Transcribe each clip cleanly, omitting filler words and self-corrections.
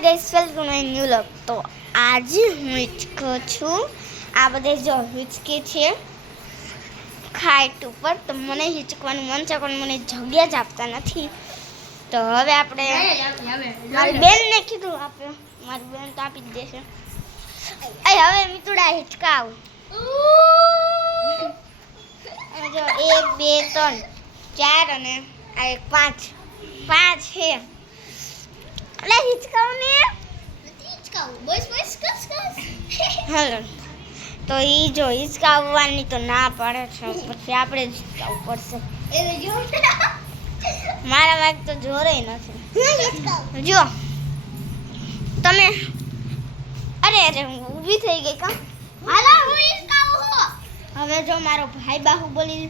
Guys welcome to new vlog. તો આજે હું હિચકો છું। આ બધે જો હિચકી છે ખાટ ઉપર। તો મને હિચકવાનું મન છે પણ મને જગ્યા જ આપતા નથી। તો હવે આપણે મારી બેનને કીધું આપ્યો, મારી બેન તો આપી જ દેશે। હવે મિતુડા હિચકાવ જો 1 2 3 4 અને આ એક 5 છે। અલે હિચકાવ ને હિચકાવ બસ કસ હાલો તો ઈ જો હિચકાવવાની તો ના પાડે છે, પછી આપણે જ હિચકાવવું પડશે। એ જો મારા વાગ તો જોરે નથી। જો તમે અરે હું ઊભી થઈ ગઈ કા। હાલો હું હિચકાવું। હવે જો મારો ભાઈ બાહુબલી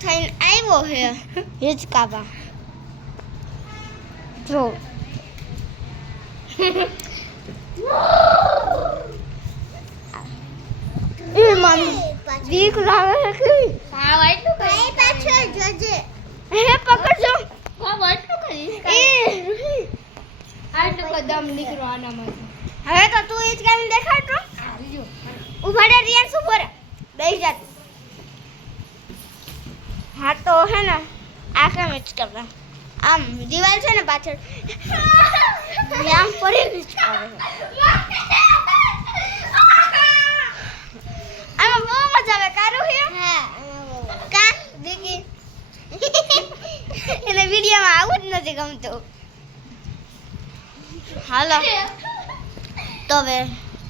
થઈને આવ્યો છે હિચકાવા। જો એ મમ્મી દીક લાવે છે કે હા વાઈટલું ભાઈ પાછળ જોજે હે પકડજો હા વાઈટલું કરી એ આટલું કદમ નીકળો આનામાંથી। હવે તો તું ઈ જ કામ દેખાડ તો આલ્યો ઉભા રે રિયાન શું કરે બેહી જા। હા તો હે ને આ કેમ જ કરવા આમ દીવાલ છે ને પાછળ આમ પડી ગઈ છે। આમાં બહુ મજા આવે કારું હે હા કા દેખી એને વિડિયોમાં આવું જ નથી ગમતું। હાલો તો હવે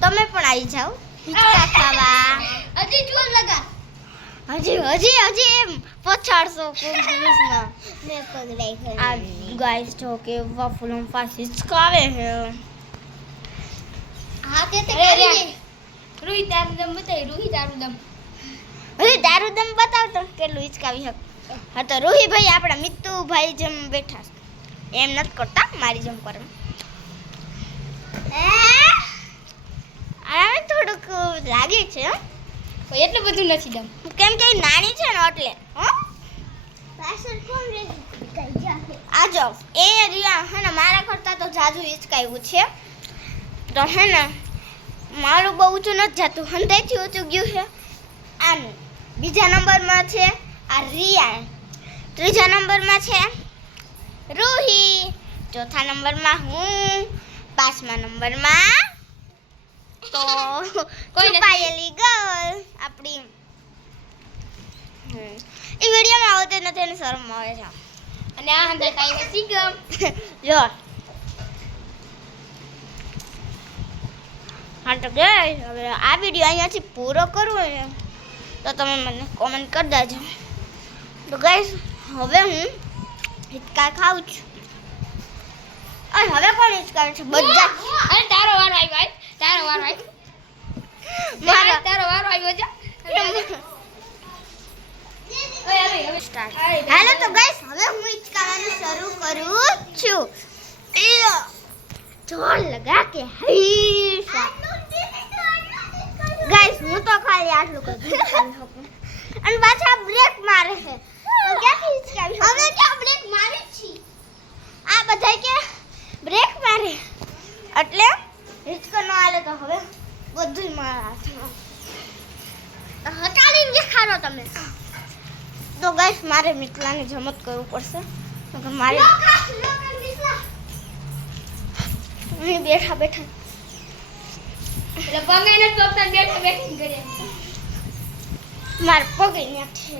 તમે પણ આવી જાઓ હિચકા ખાવા। હજી જોર લગા હજી એમ પછાડશો કોક દિવસમાં મે પગલાઈ કરી આ ગાઈસ જો કે વફુલમ ફાસ હિચકાવે હે હા તે કરી રૂહી તારું દમ બતાય રૂહી તારું દમ બતાવ તો કેટલું હિચકાવી હક। હા તો રૂહી ભાઈ આપણા મિત્તુ ભાઈ જેમ બેઠા એમ નથી કરતા મારી જેમ કરે। આ થોડુંક લાગે છે એટલું બધું નથી દમ કેમ કે નાની છે ને એટલે હો પાછળ કોણ રે આ જો એ રિયા હે ને મારા કરતા તો જાજુ હિચકાયું છે। તો હે ને મારું બહુ ઊંચું નથી જતું હંધાઈથી ઊંચું ગયું છે આનું। બીજા નંબરમાં છે આ રિયા, ત્રીજા નંબરમાં છે રૂહી, ચોથા નંબરમાં હું, પાંચમા નંબરમાં તો છુપાયેલી ગર્લ આપણી એ વિડીયોમાં આવતી નથી એને શરમ આવે છે। અને આ હંધા કાઈ વસી ગમ જો હા તો ગાઈસ હવે આ વિડીયો અહીંયાથી પૂરો કરવો ને તો તમે મને કોમેન્ટ કરી દેજો। તો ગાઈસ હવે હું હિચકા ખાઉં છું। અને હવે કોણ હિચકાવે છે બધા અરે તારો વારો આવ્યો તારો વારો આવ્યો મારો તારો વારો આવ્યો છે। હાલો તો ગાઈસ હવે હું હિચકાવાનું શરૂ કરું છું। જોર લગા કે હૈશા ગાઈસ હું તો ખાલી આટલું કરી શકું અને પાછા બ્રેક મારે છે તો ક્યાંથી હિચકાવી હવે ક્યાં બ્રેક મારે છે આ બધાય કે બ્રેક મારે એટલે હિચકો ન આલે તો હવે બધું મારા હાથમાં હટાડીને દેખાડો તમે। તો ગાઈસ મારે મિતલાને જમત કરવું પડશે નકર મારે અહીં બેઠા એટલે પગાઈને તો બેઠા બેઠી કરે માર પગાઈને છે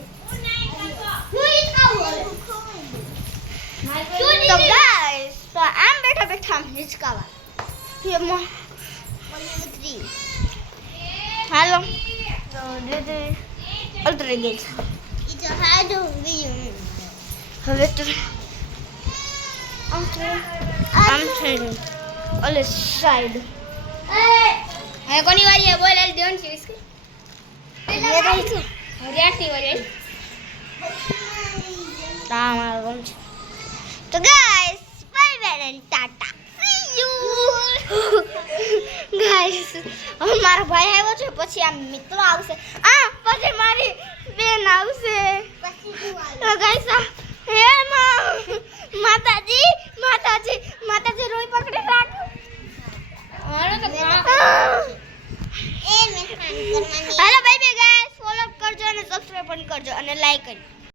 તો ગાઈસ તો આમ બેઠા હિચકાવા હાલો તો દે અલ્ટરે ગઈ છે ઈ તો હાડો ગયું હવે તો આમ થઈ ઓલે સાઈડ હે કોની વારી હે બોલ દેન છે इसके ये रही છે હરિયાટી વારી તામા ગમ છે। તો guys bye bye and Tata C you guys હવે મારો ભાઈ આવ્યો છે પછી આ મિત્રો આવશે પછી મારી બેન આવશે પછી તું આવશે તો ગાઈસ હે માતાજી રોઈ પકડી રાખો હાલો બાય બાય ગાઈસ, ફોલો કરજો અને સબસ્ક્રાઇબ પણ કરજો અને લાઈક કરજો.